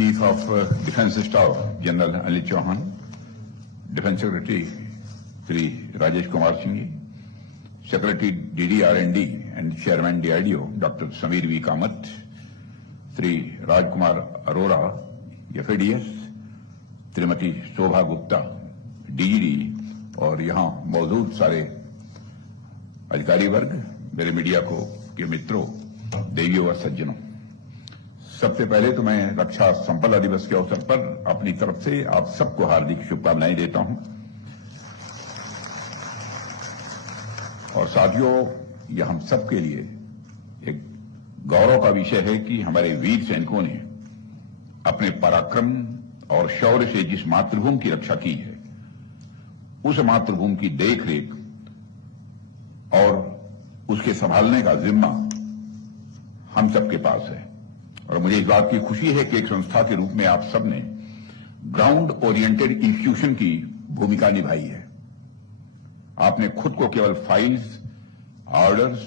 Chief of Defence Staff, General Anil Chauhan, Defence Secretary Sri Rajesh Kumar Singh, Secretary DD&R&D and Chairman DIDO, Dr. Samir V. Kamath, Sri Rajkumar Arora, FADS, Shrimati Shobha Gupta, DGD और यहाँ मौजूद सारे अधिकारी वर्ग, मेरे media के मित्रों, देवियों और सज्जनों, सबसे पहले तो मैं रक्षा संपदा दिवस के अवसर पर अपनी तरफ से आप सबको हार्दिक शुभकामनाएं देता हूं। और साथियों, यह हम सबके लिए एक गौरव का विषय है कि हमारे वीर सैनिकों ने अपने पराक्रम और शौर्य से जिस मातृभूमि की रक्षा की है, उस मातृभूमि की देखरेख और उसके संभालने का जिम्मा हम सबके पास है। और मुझे इस बात की खुशी है कि एक संस्था के रूप में आप सबने ग्राउंड ओरिएंटेड इंस्टीट्यूशन की भूमिका निभाई है। आपने खुद को केवल फाइल्स, ऑर्डर्स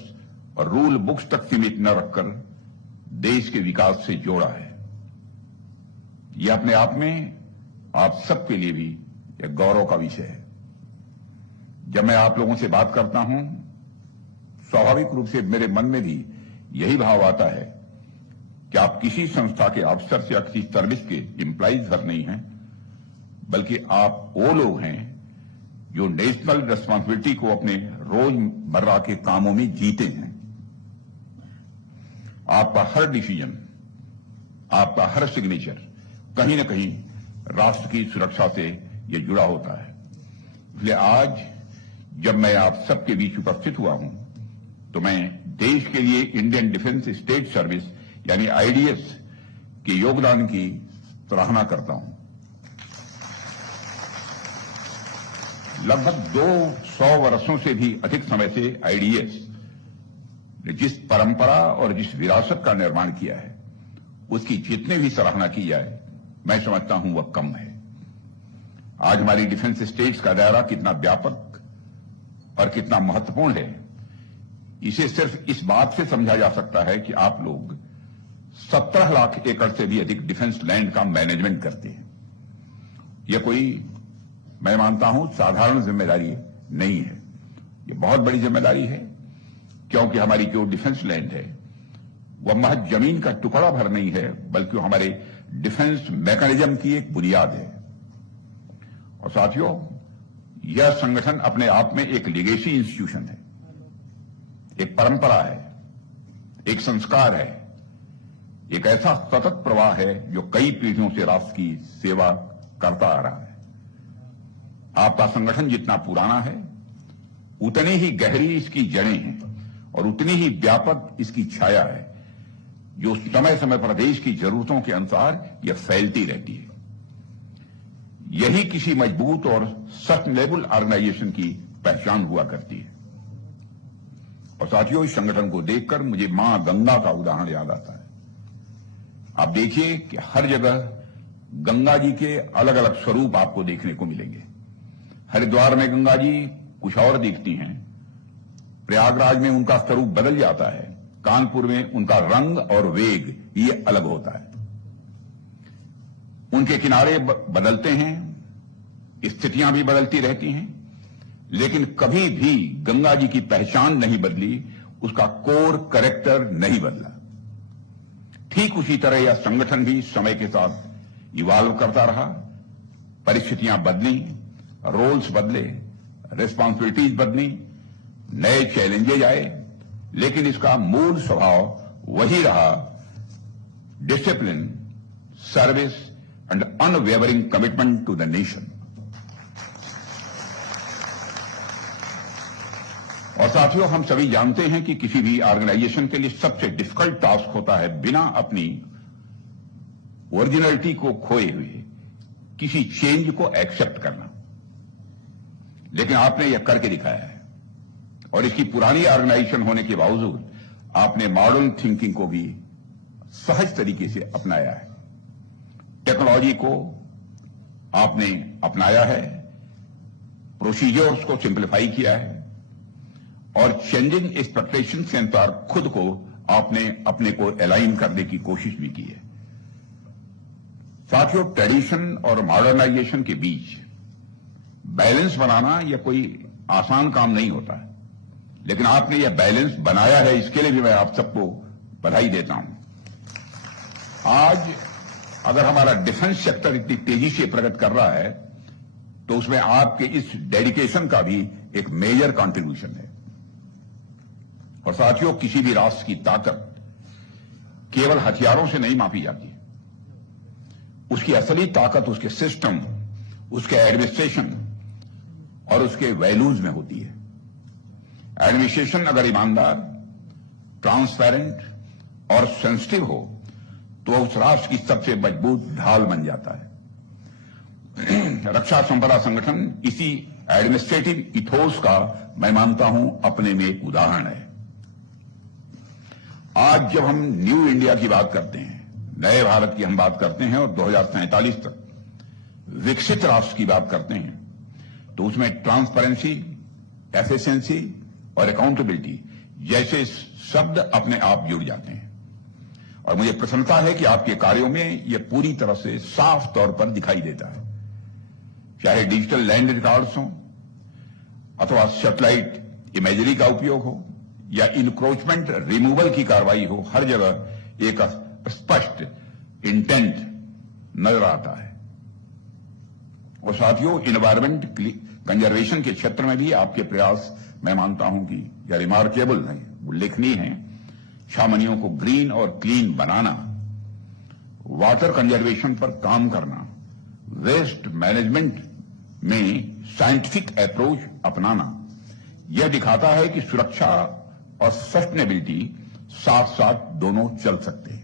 और रूल बुक्स तक सीमित न रखकर देश के विकास से जोड़ा है। यह अपने आप में आप सबके लिए भी एक गौरव का विषय है। जब मैं आप लोगों से बात करता हूं, स्वाभाविक रूप से मेरे मन में भी यही भाव आता है कि आप किसी संस्था के अफसर से या किसी सर्विस के एम्प्लॉइज भर नहीं हैं, बल्कि आप वो लोग हैं जो नेशनल रिस्पांसिबिलिटी को अपने रोजमर्रा के कामों में जीते हैं। आपका हर डिसीजन, आपका हर सिग्नेचर कहीं न कहीं राष्ट्र की सुरक्षा से यह जुड़ा होता है। इसलिए आज जब मैं आप सबके बीच उपस्थित हुआ हूं, तो मैं देश के लिए इंडियन डिफेंस स्टेट सर्विस यानी IDS के योगदान की सराहना करता हूं। लगभग 200 वर्षों से भी अधिक समय से IDS ने जिस परंपरा और जिस विरासत का निर्माण किया है, उसकी जितने भी सराहना की जाए, मैं समझता हूं वह कम है। आज हमारी डिफेंस स्टेट्स का दायरा कितना व्यापक और कितना महत्वपूर्ण है, इसे सिर्फ इस बात से समझा जा सकता है कि आप लोग 17 लाख एकड़ से भी अधिक डिफेंस लैंड का मैनेजमेंट करते हैं। यह कोई, मैं मानता हूं, साधारण जिम्मेदारी नहीं है। यह बहुत बड़ी जिम्मेदारी है, क्योंकि हमारी जो डिफेंस लैंड है वह महज जमीन का टुकड़ा भर नहीं है, बल्कि हमारे डिफेंस मैकेनिज्म की एक बुनियाद है। और साथियों, यह संगठन अपने आप में एक लीगेसी इंस्टीट्यूशन है, एक परंपरा है, एक संस्कार है, एक ऐसा सतत प्रवाह है जो कई पीढ़ियों से राष्ट्र की सेवा करता आ रहा है। आपका संगठन जितना पुराना है, उतनी ही गहरी इसकी जड़ें हैं और उतनी ही व्यापक इसकी छाया है, जो समय समय पर देश की जरूरतों के अनुसार यह फैलती रहती है। यही किसी मजबूत और सस्टेनेबल ऑर्गेनाइजेशन की पहचान हुआ करती है। और साथियों, इस संगठन को देखकर मुझे मां गंगा का उदाहरण याद आता है। आप देखिए कि हर जगह गंगा जी के अलग अलग स्वरूप आपको देखने को मिलेंगे। हरिद्वार में गंगा जी कुछ और दिखती हैं, प्रयागराज में उनका स्वरूप बदल जाता है, कानपुर में उनका रंग और वेग ये अलग होता है। उनके किनारे बदलते हैं, स्थितियां भी बदलती रहती हैं, लेकिन कभी भी गंगा जी की पहचान नहीं बदली, उसका कोर कैरेक्टर नहीं बदला। ठीक उसी तरह यह संगठन भी समय के साथ इवॉल्व करता रहा। परिस्थितियां बदली, रोल्स बदले, रिस्पांसिबिलिटीज बदली, नए चैलेंजेज आए, लेकिन इसका मूल स्वभाव वही रहा, discipline, service and unwavering commitment to the nation. और साथियों, हम सभी जानते हैं कि किसी भी ऑर्गेनाइजेशन के लिए सबसे डिफिकल्ट टास्क होता है बिना अपनी ओरिजिनलिटी को खोए हुए किसी चेंज को एक्सेप्ट करना। लेकिन आपने यह करके दिखाया है, और इसकी पुरानी ऑर्गेनाइजेशन होने के बावजूद आपने मॉडर्न थिंकिंग को भी सहज तरीके से अपनाया है। टेक्नोलॉजी को आपने अपनाया है, प्रोसीजर्स को सिंप्लीफाई किया है, और चेंजिंग एक्सपेक्टेशंस के अनुसार खुद को आपने अपने को अलाइन करने की कोशिश भी की है। साथियों, ट्रेडिशन और मॉडर्नाइजेशन के बीच बैलेंस बनाना यह कोई आसान काम नहीं होता है, लेकिन आपने यह बैलेंस बनाया है, इसके लिए भी मैं आप सबको बधाई देता हूं। आज अगर हमारा डिफेंस सेक्टर इतनी तेजी से प्रगति कर रहा है तो उसमें आपके इस डेडिकेशन का भी एक मेजर कंट्रीब्यूशन है। और साथियों, किसी भी राष्ट्र की ताकत केवल हथियारों से नहीं मापी जाती। उसकी असली ताकत उसके सिस्टम, उसके एडमिनिस्ट्रेशन और उसके वैल्यूज में होती है। एडमिनिस्ट्रेशन अगर ईमानदार, ट्रांसपेरेंट और सेंसिटिव हो तो उस राष्ट्र की सबसे मजबूत ढाल बन जाता है। रक्षा संपदा संगठन इसी एडमिनिस्ट्रेटिव इथोस का मैं मानता हूं अपने में एक उदाहरण है। आज जब हम न्यू इंडिया की बात करते हैं, नए भारत की हम बात करते हैं और 2047 तक विकसित राष्ट्र की बात करते हैं, तो उसमें ट्रांसपेरेंसी, एफिशिएंसी और अकाउंटेबिलिटी जैसे शब्द अपने आप जुड़ जाते हैं। और मुझे प्रसन्नता है कि आपके कार्यों में यह पूरी तरह से साफ तौर पर दिखाई देता है, चाहे डिजिटल लैंड रिकॉर्ड्स हो अथवा सैटेलाइट इमेजरी का उपयोग हो या इंक्रोचमेंट रिमूवल की कार्रवाई हो, हर जगह एक स्पष्ट इंटेंट नजर आता है। और साथियों, इन्वायरमेंट कंजर्वेशन के क्षेत्र में भी आपके प्रयास मैं मानता हूं कि यह रिमार्केबल है, उल्लेखनीय है। छावनियों को ग्रीन और क्लीन बनाना, वाटर कंजर्वेशन पर काम करना, वेस्ट मैनेजमेंट में साइंटिफिक अप्रोच अपनाना, यह दिखाता है कि सुरक्षा और सस्टेनेबिलिटी साथ साथ दोनों चल सकते हैं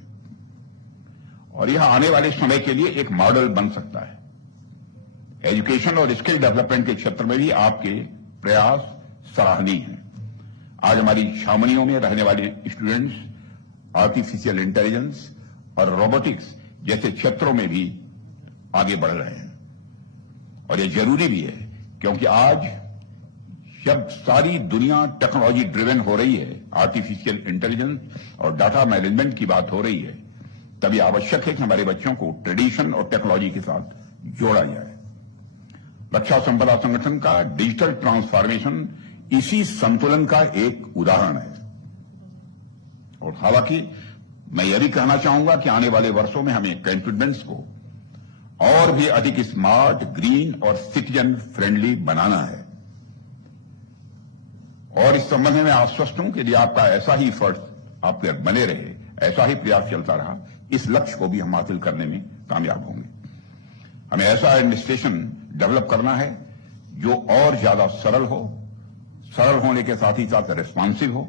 और यह आने वाले समय के लिए एक मॉडल बन सकता है। एजुकेशन और स्किल डेवलपमेंट के क्षेत्र में भी आपके प्रयास सराहनीय हैं। आज हमारी छावनियों में रहने वाले स्टूडेंट्स आर्टिफिशियल इंटेलिजेंस और रोबोटिक्स जैसे क्षेत्रों में भी आगे बढ़ रहे हैं और यह जरूरी भी है, क्योंकि आज जब सारी दुनिया टेक्नोलॉजी ड्रिवन हो रही है, आर्टिफिशियल इंटेलिजेंस और डाटा मैनेजमेंट की बात हो रही है, तभी आवश्यक है कि हमारे बच्चों को ट्रेडिशन और टेक्नोलॉजी के साथ जोड़ा जाए। रक्षा संपदा संगठन का डिजिटल ट्रांसफॉर्मेशन इसी संतुलन का एक उदाहरण है। और हालांकि मैं यह भी कहना चाहूंगा कि आने वाले वर्षों में हमें कैंटोनमेंट्स को और भी अधिक स्मार्ट, ग्रीन और सिटीजन फ्रेंडली बनाना है। और इस संबंध में मैं आश्वस्त हूं कि यदि आपका ऐसा ही फर्ज आपके बने रहे, ऐसा ही प्रयास चलता रहा, इस लक्ष्य को भी हम हासिल करने में कामयाब होंगे। हमें ऐसा एडमिनिस्ट्रेशन डेवलप करना है जो और ज्यादा सरल हो, सरल होने के साथ ही साथ रिस्पॉन्सिव हो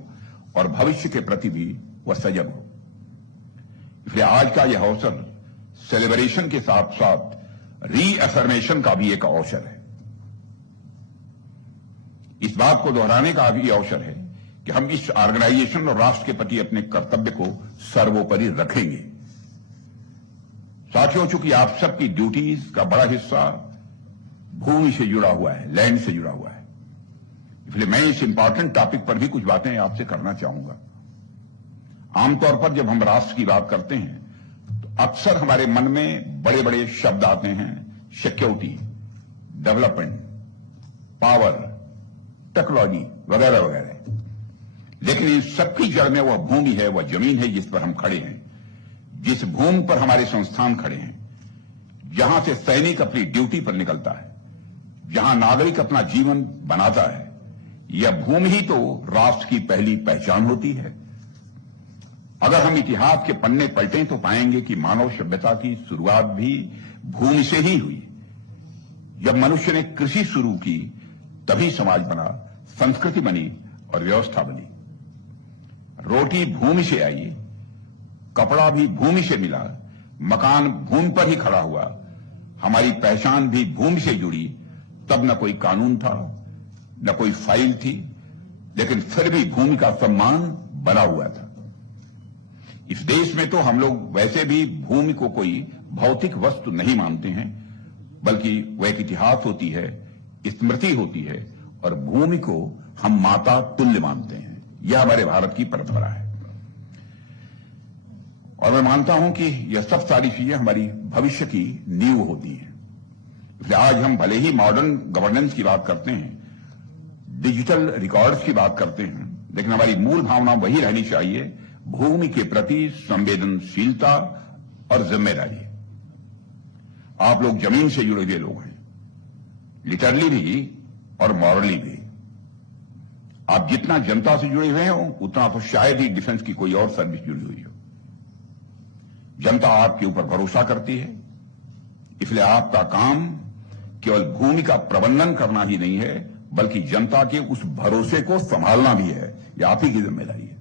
और भविष्य के प्रति भी वह सजग हो। इसलिए आज का यह अवसर सेलिब्रेशन के साथ साथ रीअफर्मेशन का भी एक अवसर है। इस बात को दोहराने का भी अवसर है कि हम इस ऑर्गेनाइजेशन और राष्ट्र के प्रति अपने कर्तव्य को सर्वोपरि रखेंगे। साथियों, चूंकि आप सबकी ड्यूटीज का बड़ा हिस्सा भूमि से जुड़ा हुआ है, लैंड से जुड़ा हुआ है, इसलिए मैं इस इंपॉर्टेंट टॉपिक पर भी कुछ बातें आपसे करना चाहूंगा। आमतौर पर जब हम राष्ट्र की बात करते हैं तो अक्सर हमारे मन में बड़े बड़े शब्द आते हैं, सिक्योरिटी, डेवलपमेंट, पावर, टेक्नोलॉजी वगैरह वगैरह। लेकिन इन सबकी जड़ में वह भूमि है, वह जमीन है जिस पर हम खड़े हैं, जिस भूमि पर हमारे संस्थान खड़े हैं, जहां से सैनिक अपनी ड्यूटी पर निकलता है, जहां नागरिक अपना जीवन बनाता है। यह भूमि ही तो राष्ट्र की पहली पहचान होती है। अगर हम इतिहास के पन्ने पलटें तो पाएंगे कि मानव सभ्यता की शुरुआत भी भूमि से ही हुई। जब मनुष्य ने कृषि शुरू की तभी समाज बना, संस्कृति बनी और व्यवस्था बनी। रोटी भूमि से आई, कपड़ा भी भूमि से मिला, मकान भूमि पर ही खड़ा हुआ, हमारी पहचान भी भूमि से जुड़ी। तब न कोई कानून था, न कोई फाइल थी, लेकिन फिर भी भूमि का सम्मान बना हुआ था। इस देश में तो हम लोग वैसे भी भूमि को कोई भौतिक वस्तु नहीं मानते हैं, बल्कि वह एक इतिहास होती है, स्मृति होती है, और भूमि को हम माता तुल्य मानते हैं। यह हमारे भारत की परंपरा है। और मैं मानता हूं कि यह सब सारी चीजें हमारी भविष्य की नींव होती हैं। इसलिए आज हम भले ही मॉडर्न गवर्नेंस की बात करते हैं, डिजिटल रिकॉर्ड्स की बात करते हैं, लेकिन हमारी मूल भावना वही रहनी चाहिए, भूमि के प्रति संवेदनशीलता और जिम्मेदारी। आप लोग जमीन से जुड़े हुए लोग हैं, लिटरली भी और मॉरली भी। आप जितना जनता से जुड़े हुए हो उतना तो शायद ही डिफेंस की कोई और सर्विस जुड़ी हुई हो। जनता आपके ऊपर भरोसा करती है, इसलिए आपका काम केवल भूमि का प्रबंधन करना ही नहीं है, बल्कि जनता के उस भरोसे को संभालना भी है। यह आप ही की जिम्मेदारी है।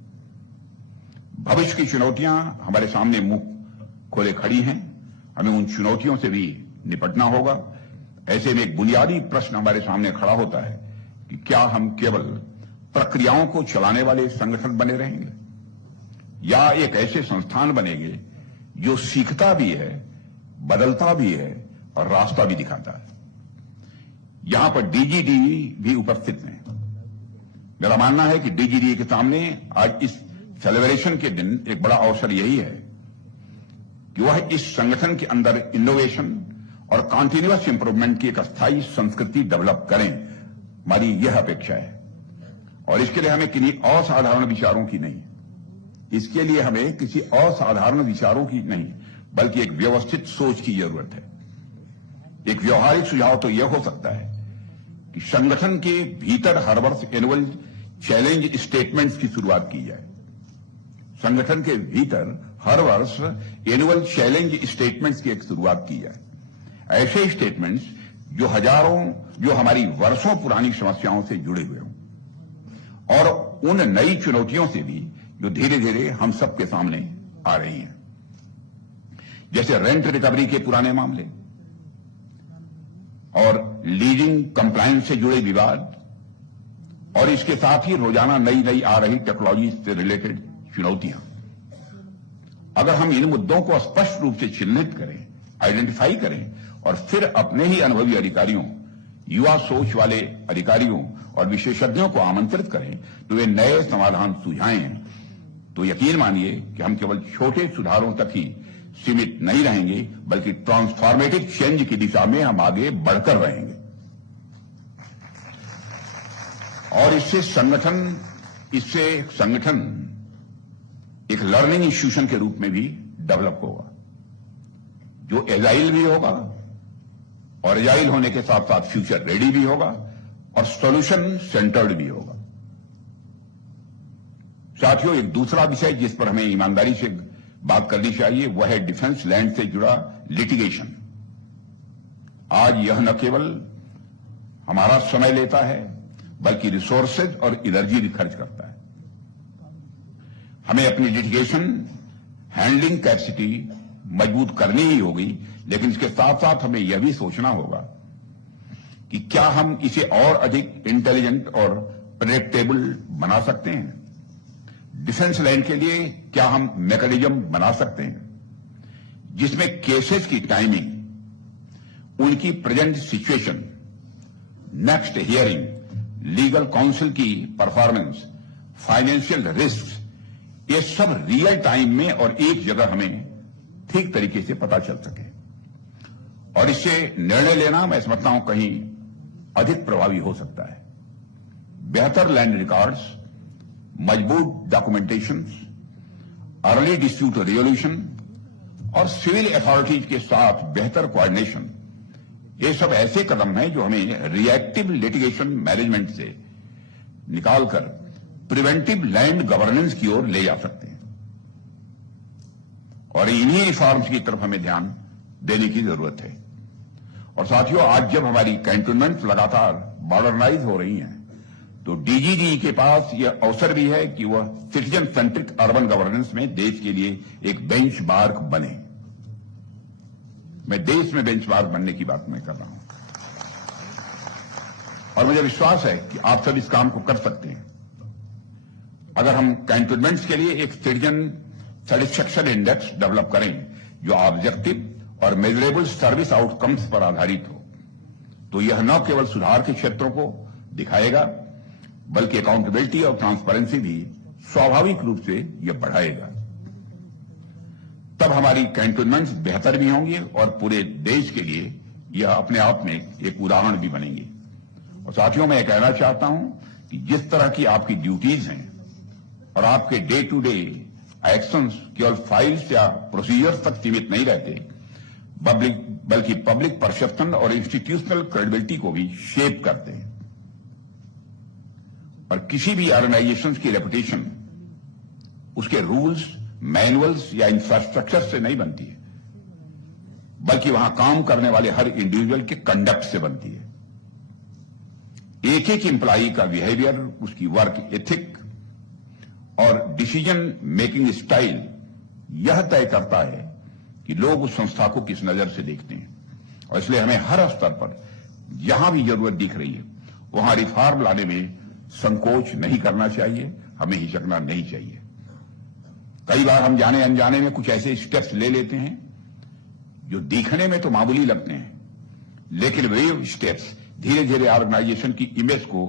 भविष्य की चुनौतियां हमारे सामने मुंह खोले खड़ी हैं, हमें उन चुनौतियों से भी निपटना होगा। ऐसे में एक बुनियादी प्रश्न हमारे सामने खड़ा होता है कि क्या हम केवल प्रक्रियाओं को चलाने वाले संगठन बने रहेंगे या एक ऐसे संस्थान बनेंगे जो सीखता भी है, बदलता भी है और रास्ता भी दिखाता है। यहां पर डीजीडी भी उपस्थित हैं। मेरा मानना है कि डीजीडी के सामने आज इस सेलिब्रेशन के दिन एक बड़ा अवसर यही है कि वह इस संगठन के अंदर इनोवेशन और कॉन्टिन्यूअस इंप्रूवमेंट की एक अस्थायी संस्कृति डेवलप करें। हमारी यह अपेक्षा है और इसके लिए हमें किसी असाधारण विचारों की नहीं, इसके लिए हमें किसी असाधारण विचारों की नहीं, बल्कि एक व्यवस्थित सोच की जरूरत है। एक व्यवहारिक सुझाव तो यह हो सकता है कि संगठन के भीतर हर वर्ष एनुअल चैलेंज स्टेटमेंट्स की शुरुआत की जाए। संगठन के भीतर हर वर्ष एनुअल चैलेंज स्टेटमेंट्स की एक शुरुआत की जाए। ऐसे स्टेटमेंट्स जो हमारी वर्षों पुरानी समस्याओं से जुड़े हुए हों और उन नई चुनौतियों से भी जो धीरे धीरे हम सबके सामने आ रही हैं, जैसे रेंट रिकवरी के पुराने मामले और लीजिंग कंप्लायंस से जुड़े विवाद और इसके साथ ही रोजाना नई नई आ रही टेक्नोलॉजी से रिलेटेड चुनौतियां। अगर हम इन मुद्दों को स्पष्ट रूप से चिन्हित करें, आइडेंटिफाई करें और फिर अपने ही अनुभवी अधिकारियों, युवा सोच वाले अधिकारियों और विशेषज्ञों को आमंत्रित करें तो वे नए समाधान सुझाएं, तो यकीन मानिए कि हम केवल छोटे सुधारों तक ही सीमित नहीं रहेंगे, बल्कि ट्रांसफॉर्मेटिव चेंज की दिशा में हम आगे बढ़कर रहेंगे। और इससे संगठन एक लर्निंग इंस्टीट्यूशन के रूप में भी डेवलप होगा, जो एजाइल भी होगा और एजाइल होने के साथ साथ फ्यूचर रेडी भी होगा और सॉल्यूशन सेंटर्ड भी होगा। साथियों, एक दूसरा विषय जिस पर हमें ईमानदारी से बात करनी चाहिए वह है डिफेंस लैंड से जुड़ा लिटिगेशन। आज यह न केवल हमारा समय लेता है, बल्कि रिसोर्सेज और एनर्जी भी खर्च करता है। हमें अपनी लिटिगेशन हैंडलिंग कैपेसिटी मजबूत करनी ही होगी, लेकिन इसके साथ साथ हमें यह भी सोचना होगा कि क्या हम इसे और अधिक इंटेलिजेंट और प्रेडिक्टेबल बना सकते हैं। डिफेंस लाइन के लिए क्या हम मैकेनिज्म बना सकते हैं जिसमें केसेस की टाइमिंग, उनकी present situation, next hearing, legal council की परफॉर्मेंस, फाइनेंशियल रिस्क, ये सब रियल टाइम में और एक जगह हमें ठीक तरीके से पता चल सके और इससे निर्णय लेना मैं समझता हूं कहीं अधिक प्रभावी हो सकता है। बेहतर लैंड रिकॉर्ड्स, मजबूत डॉक्यूमेंटेशन, अर्ली डिस्प्यूट रिजोल्यूशन और सिविल अथॉरिटीज के साथ बेहतर कोऑर्डिनेशन, ये सब ऐसे कदम हैं जो हमें रिएक्टिव लिटिगेशन मैनेजमेंट से निकालकर प्रिवेंटिव लैंड गवर्नेंस की ओर ले जा सकते हैं और इन्हीं रिफॉर्म्स की तरफ हमें ध्यान देने की जरूरत है। और साथियों, आज जब हमारी कैंटोनमेंट लगातार मॉडर्नाइज हो रही हैं, तो डीजीडी के पास यह अवसर भी है कि वह सिटीजन सेंट्रिक अर्बन गवर्नेंस में देश के लिए एक बेंचमार्क बने। मैं देश में बेंचमार्क बनने की बात मैं कर रहा हूं और मुझे विश्वास है कि आप सब इस काम को कर सकते हैं। अगर हम कैंटोनमेंट्स के लिए एक सिटीजन सेटिस्फैक्शन इंडेक्स डेवलप करें जो ऑब्जेक्टिव और मेजरेबल सर्विस आउटकम्स पर आधारित हो, तो यह न केवल सुधार के क्षेत्रों को दिखाएगा, बल्कि अकाउंटेबिलिटी और ट्रांसपेरेंसी भी स्वाभाविक रूप से यह बढ़ाएगा। तब हमारी कैंटोनमेंट्स बेहतर भी होंगे और पूरे देश के लिए यह अपने आप में एक उदाहरण भी बनेंगे। और साथियों, मैं कहना चाहता हूं कि जिस तरह की आपकी ड्यूटीज हैं और आपके डे टू डे एक्शंस केवल फाइल्स या प्रोसीजर्स तक सीमित नहीं रहते, बल्कि पब्लिक परसेप्शन और इंस्टीट्यूशनल क्रेडिबिलिटी को भी शेप करते हैं। और किसी भी ऑर्गेनाइजेशन की रेपुटेशन उसके रूल्स, मैनुअल्स या इंफ्रास्ट्रक्चर से नहीं बनती है, बल्कि वहां काम करने वाले हर इंडिविजुअल के कंडक्ट से बनती है। एक एक एम्प्लॉई का बिहेवियर, उसकी वर्क एथिक और डिसीजन मेकिंग स्टाइल यह तय करता है कि लोग उस संस्था को किस नजर से देखते हैं। और इसलिए हमें हर स्तर पर जहां भी जरूरत दिख रही है वहां रिफॉर्म लाने में संकोच नहीं करना चाहिए, हमें हिचकना नहीं चाहिए। कई बार हम जाने अनजाने में कुछ ऐसे स्टेप्स ले लेते हैं जो दिखने में तो मामूली लगते हैं, लेकिन वे स्टेप्स धीरे धीरे ऑर्गेनाइजेशन की इमेज को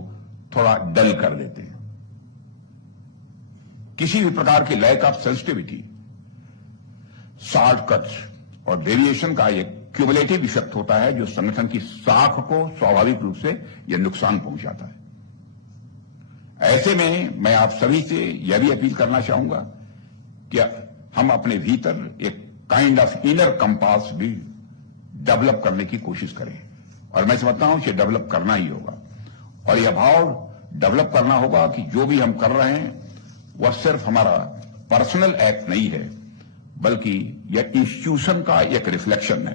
थोड़ा डल कर देते हैं। किसी भी प्रकार की लैक ऑफ सेंसिटिविटी, शॉर्टकट्स और डेविएशन का एक क्यूमुलेटिव इफेक्ट होता है जो संगठन की साख को स्वाभाविक रूप से यह नुकसान पहुंचाता है। ऐसे में मैं आप सभी से यह भी अपील करना चाहूंगा कि हम अपने भीतर एक काइंड ऑफ इनर कंपास भी डेवलप करने की कोशिश करें। और मैं समझता हूं कि डेवलप करना ही होगा, और यह भाव डेवलप करना होगा कि जो भी हम कर रहे हैं वह सिर्फ हमारा पर्सनल एक्ट नहीं है, बल्कि यह इंस्टीट्यूशन का एक रिफ्लेक्शन है।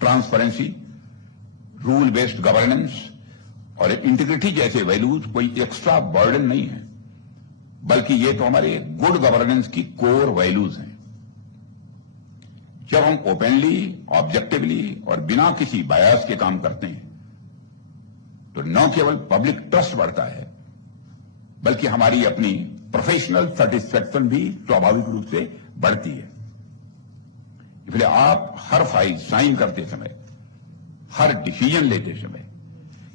ट्रांसपेरेंसी, रूल बेस्ड गवर्नेंस और इंटीग्रिटी जैसे वैल्यूज कोई एक्स्ट्रा बर्डन नहीं है, बल्कि ये तो हमारे गुड गवर्नेंस की कोर वैल्यूज हैं। जब हम ओपनली, ऑब्जेक्टिवली और बिना किसी बायस के काम करते हैं तो न केवल पब्लिक ट्रस्ट बढ़ता है, बल्कि हमारी अपनी प्रोफेशनल सेटिस्फैक्शन भी स्वाभाविक रूप से बढ़ती है। इसलिए आप हर फाइल साइन करते समय, हर डिसीजन लेते समय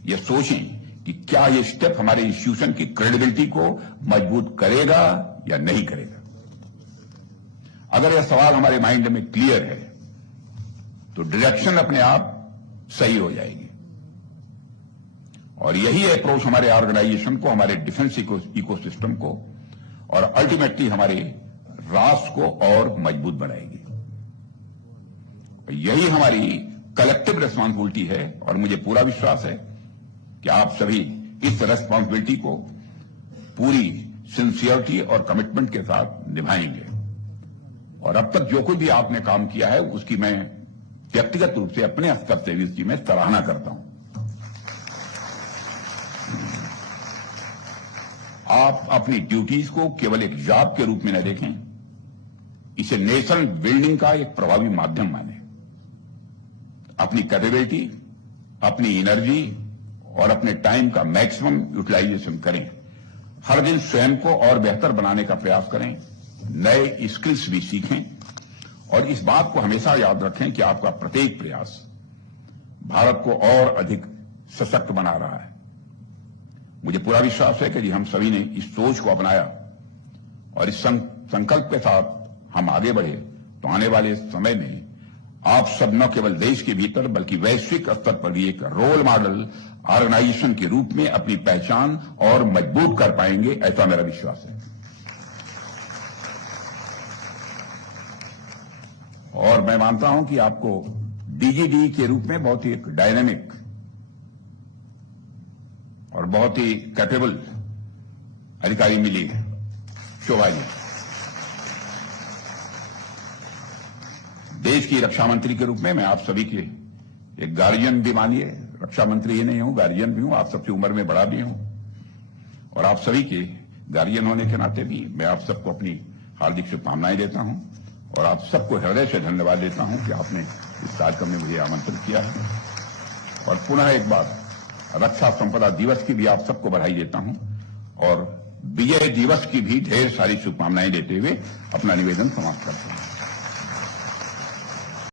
यह सोचें कि क्या यह स्टेप हमारे इंस्टीट्यूशन की क्रेडिबिलिटी को मजबूत करेगा या नहीं करेगा। अगर यह सवाल हमारे माइंड में क्लियर है तो डायरेक्शन अपने आप सही हो जाएगी। और यही अप्रोच हमारे ऑर्गेनाइजेशन को, हमारे डिफेंस इकोसिस्टम को और अल्टीमेटली हमारे राष्ट्र को और मजबूत बनाएगी। यही हमारी कलेक्टिव रिस्पांसिबिलिटी है और मुझे पूरा विश्वास है कि आप सभी इस रिस्पांसिबिलिटी को पूरी सिंसियरिटी और कमिटमेंट के साथ निभाएंगे। और अब तक जो कोई भी आपने काम किया है उसकी मैं व्यक्तिगत रूप से अपने स्तर से भी उसकी मैं सराहना करता हूं। आप अपनी ड्यूटीज को केवल एक जॉब के रूप में न देखें, इसे नेशन बिल्डिंग का एक प्रभावी माध्यम माने। अपनी कैपेबिलिटी, अपनी एनर्जी और अपने टाइम का मैक्सिमम यूटिलाइजेशन करें। हर दिन स्वयं को और बेहतर बनाने का प्रयास करें, नए स्किल्स भी सीखें और इस बात को हमेशा याद रखें कि आपका प्रत्येक प्रयास भारत को और अधिक सशक्त बना रहा है। मुझे पूरा विश्वास है कि यदि हम सभी ने इस सोच को अपनाया और इस संकल्प के साथ हम आगे बढ़े तो आने वाले समय में आप सब न केवल देश के भीतर बल्कि वैश्विक स्तर पर भी एक रोल मॉडल ऑर्गेनाइजेशन के रूप में अपनी पहचान और मजबूत कर पाएंगे, ऐसा मेरा विश्वास है। और मैं मानता हूं कि आपको डीजीडी के रूप में बहुत ही एक डायनेमिक और बहुत ही कैपेबल अधिकारी मिली है, शोभा जी। देश की रक्षा मंत्री के रूप में मैं आप सभी के एक गार्जियन भी मानिए, रक्षा मंत्री ही नहीं हूं, गार्जियन भी हूं, आप सबकी उम्र में बड़ा भी हूं। और आप सभी के गार्जियन होने के नाते भी मैं आप सबको अपनी हार्दिक शुभकामनाएं देता हूं और आप सबको हृदय से धन्यवाद देता हूं कि आपने इस कार्यक्रम में मुझे आमंत्रित किया है। और पुनः एक बार रक्षा संपदा दिवस की भी आप सबको बधाई देता हूं और विजय दिवस की भी ढेर सारी शुभकामनाएं देते हुए अपना निवेदन समाप्त करता हूं।